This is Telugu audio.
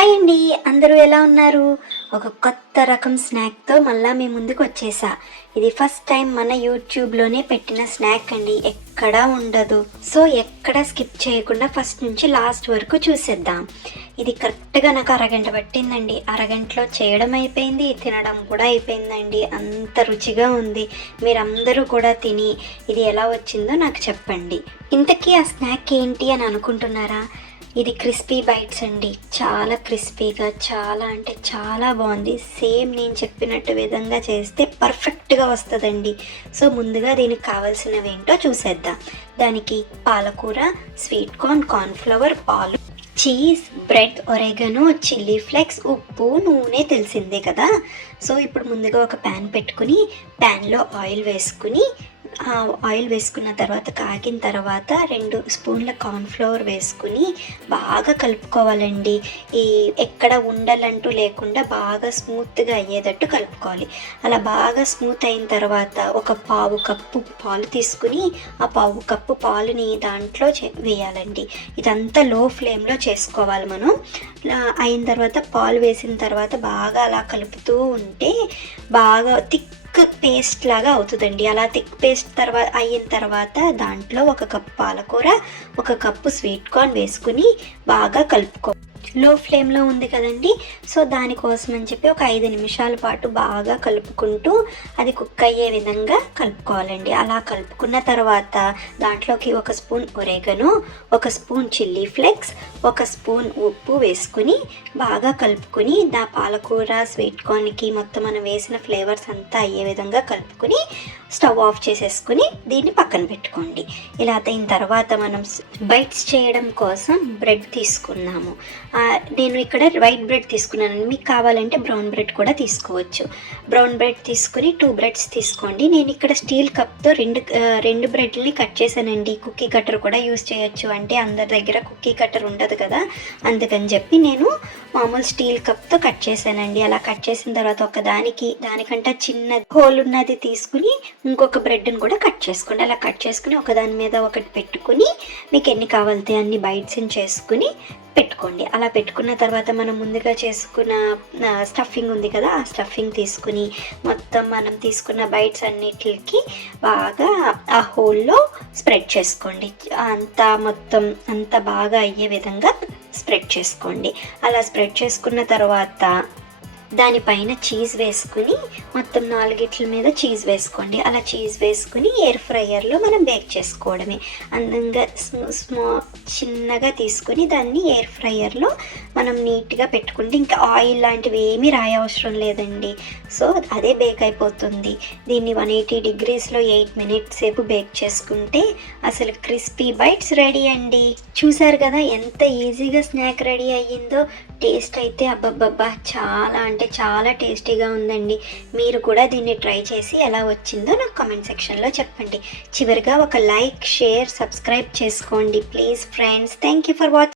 హాయ్ అండి. అందరూ ఎలా ఉన్నారు? ఒక కొత్త రకం స్నాక్తో మళ్ళీ మీ ముందుకు వచ్చేసా. ఇది ఫస్ట్ టైం మన యూట్యూబ్లోనే పెట్టిన స్నాక్ అండి. ఎక్కడా ఉండదు. సో ఎక్కడ స్కిప్ చేయకుండా ఫస్ట్ నుంచి లాస్ట్ వరకు చూసేద్దాం. ఇది కరెక్ట్గా నాకు అరగంట పట్టిందండి. అరగంటలో చేయడం అయిపోయింది తినడం కూడా అయిపోయిందండి. అంత రుచిగా ఉంది. మీరందరూ కూడా తిని ఇది ఎలా వచ్చిందో నాకు చెప్పండి. ఇంతకీ ఆ స్నాక్ ఏంటి అని అనుకుంటున్నారా? ఇది క్రిస్పీ బైట్స్ అండి. చాలా క్రిస్పీగా చాలా అంటే చాలా బాగుంది. సేమ్ నేను చెప్పినట్టు విధంగా చేస్తే పర్ఫెక్ట్గా వస్తుందండి. సో ముందుగా దీనికి కావాల్సినవి ఏంటో చూసేద్దాం. దానికి పాలకూర స్వీట్ కార్న్ కార్న్ఫ్లవర్ పాలు cheese bread oregano chilli flakes ఉప్పు నూనె తెలిసిందే కదా. సో ఇప్పుడు ముందుగా ఒక ప్యాన్ పెట్టుకుని ప్యాన్లో ఆయిల్ వేసుకుని ఆయిల్ వేసుకున్న తర్వాత కాగిన తర్వాత రెండు స్పూన్ల కార్న్ఫ్లవర్ వేసుకుని బాగా కలుపుకోవాలండి. ఈ ఎక్కడ ఉండలంటూ లేకుండా బాగా స్మూత్గా అయ్యేటట్టు కలుపుకోవాలి. అలా బాగా స్మూత్ అయిన తర్వాత ఒక పావు కప్పు పాలు తీసుకుని ఆ పావు కప్పు పాలుని దాంట్లో చే- వేయాలండి. ఇదంతా లో ఫ్లేమ్లో చేసుకోవాలి మనం. అయిన తర్వాత పాలు వేసిన తర్వాత బాగా అలా కలుపుతూ ఉంటే బాగా థిక్ పేస్ట్ లాగా అవుతుందండి. అలా థిక్ పేస్ట్ తర్వాత అయిన తర్వాత దాంట్లో ఒక కప్పు పాలకూర ఒక కప్పు స్వీట్ కార్న్ వేసుకుని బాగా కలుపుకో లో ఫ్లేమ్లో ఉంది కదండి. సో దానికోసం అని చెప్పి ఒక ఐదు నిమిషాల పాటు బాగా కలుపుకుంటూ అది కుక్ అయ్యే విధంగా కలుపుకోవాలండి. అలా కలుపుకున్న తర్వాత దాంట్లోకి ఒక స్పూన్ ఒరేగను ఒక స్పూన్ చిల్లీ ఫ్లేక్స్ ఒక స్పూన్ ఉప్పు వేసుకుని బాగా కలుపుకుని దా పాలకూర స్వీట్ కార్న్కి మొత్తం మనం వేసిన ఫ్లేవర్స్ అంతా అయ్యే విధంగా కలుపుకుని స్టవ్ ఆఫ్ చేసేసుకుని దీన్ని పక్కన పెట్టుకోండి. ఇలా అయిన తర్వాత మనం బైట్స్ చేయడం కోసం బ్రెడ్ తీసుకున్నాము. నేను ఇక్కడ వైట్ బ్రెడ్ తీసుకున్నాను మీకు కావాలంటే బ్రౌన్ బ్రెడ్ కూడా తీసుకోవచ్చు. బ్రౌన్ బ్రెడ్ తీసుకుని టూ బ్రెడ్స్ తీసుకోండి. నేను ఇక్కడ స్టీల్ కప్తో రెండు రెండు బ్రెడ్ని కట్ చేశానండి. కుక్కీ కట్టర్ కూడా యూస్ చేయొచ్చు. అంటే అందరి దగ్గర కుక్కీ కట్టర్ ఉండదు కదా. అందుకని చెప్పి నేను మామూలు స్టీల్ కప్తో కట్ చేశానండి. అలా కట్ చేసిన తర్వాత ఒక దానికి దానికంటే చిన్న హోల్ ఉన్నది తీసుకుని ఇంకొక బ్రెడ్ని కూడా కట్ చేసుకోండి. అలా కట్ చేసుకుని ఒక దాని మీద ఒకటి పెట్టుకుని మీకు ఎన్ని కావాలితే అన్ని బైట్స్ని చేసుకుని పెట్టుకోండి. అలా పెట్టుకున్న తర్వాత మనం ముందుగా చేసుకున్న స్టఫింగ్ ఉంది కదా ఆ స్టఫింగ్ తీసుకుని మొత్తం మనం తీసుకున్న బైట్స్ అన్నిటికి బాగా ఆ హోల్లో స్ప్రెడ్ చేసుకోండి. అంతా మొత్తం అంత బాగా అయ్యే విధంగా స్ప్రెడ్ చేసుకోండి. అలా స్ప్రెడ్ చేసుకున్న తర్వాత దానిపైన చీజ్ వేసుకుని మొత్తం నాలుగిట్ల మీద చీజ్ వేసుకోండి. అలా చీజ్ వేసుకుని ఎయిర్ ఫ్రైయర్లో మనం బేక్ చేసుకోవడమే. అందంగా స్మూ- చిన్నగా తీసుకుని దాన్ని ఎయిర్ ఫ్రైయర్లో మనం నీట్గా పెట్టుకుంటే ఇంకా ఆయిల్ లాంటివి ఏమీ రాయవసరం లేదండి. సో అదే బేక్ అయిపోతుంది. దీన్ని వన్ ఎయిటీ డిగ్రీస్లో ఎయిట్ మినిట్స్ సేపు బేక్ చేసుకుంటే అసలు క్రిస్పీ బైట్స్ రెడీ అండి. చూసారు కదా ఎంత ఈజీగా స్నాక్ రెడీ అయ్యిందో. టేస్ట్ అయితే అబ్బబ్బబ్బా చాలా అంటే అంటే చాలా టేస్టీగా ఉందండి. మీరు కూడా దీన్ని ట్రై చేసి ఎలా వచ్చిందో నాకు కామెంట్ సెక్షన్లో చెప్పండి. చివరిగా ఒక లైక్ షేర్ సబ్స్క్రైబ్ చేసుకోండి. Please friends thank you for watching